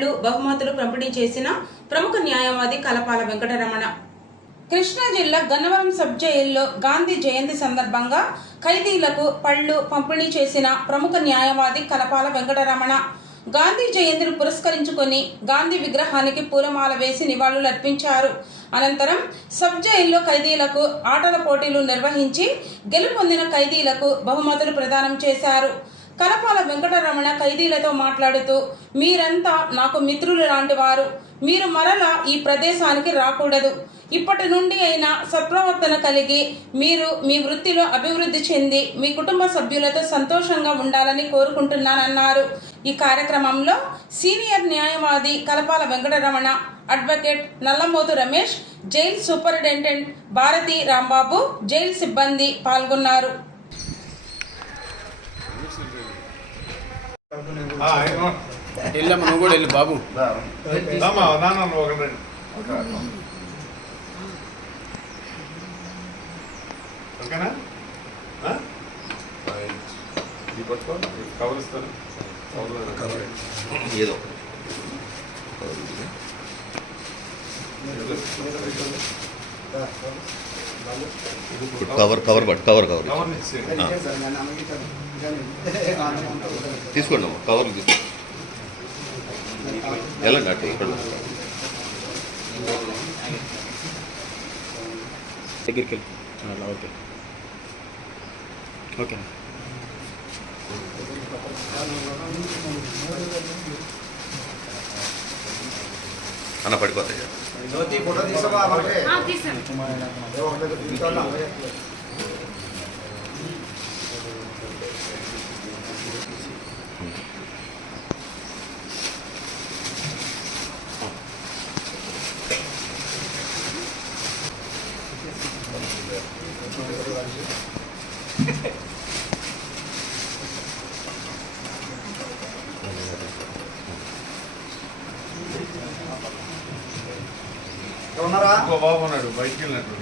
పళ్ళు బహుమతులు పంపిణీ చేసిన ప్రముఖ న్యాయవాది కలపాల వెంకటరమణ. కృష్ణా జిల్లా గన్నవరం సబ్ జైల్లో గాంధీ జయంతి సందర్భంగా ఖైదీలకు పళ్ళు పంపిణీ చేసిన ప్రముఖ న్యాయవాది కలపాల వెంకటరమణ గాంధీ జయంతిని పురస్కరించుకొని గాంధీ విగ్రహానికి పూలమాల వేసి నివాళులర్పించారు. అనంతరం సబ్ జైల్లో ఖైదీలకు ఆటల పోటీలు నిర్వహించి గెలుపొందిన ఖైదీలకు బహుమతులు ప్రదానం చేశారు. కలపాల వెంకటరమణ ఖైదీలతో మాట్లాడుతూ, మీరంతా నాకు మిత్రులు లాంటి వారు, మీరు మరలా ఈ ప్రదేశానికి రాకూడదు. ఇప్పటి నుండి అయినా సత్ప్రవర్తన కలిగి మీరు మీ వృత్తిలో అభివృద్ధి చెంది మీ కుటుంబ సభ్యులతో సంతోషంగా ఉండాలని కోరుకుంటున్నానన్నారు. ఈ కార్యక్రమంలో సీనియర్ న్యాయవాది Kalapala Venkataramana, advocate Nallamothu Ramesh, jail superintendent Bharathi Rambabu, jail సిబ్బంది పాల్గొన్నారు. నువ్వు కూడా వెళ్ళి బాబు ఓకేనా? కవర్ ఇస్తాను ఏదో cover cover but cover cover తీసుకోండి అమ్మా, కవర్లు తీసుకోండి. ఎలా అట్టే ఇక్కడ దగ్గరికి వెళ్ళి ఓకే ఓకే అన్న పడిపోతాయి. బాబు ఉన్నాడు, బయటికి వెళ్ళినట్టు.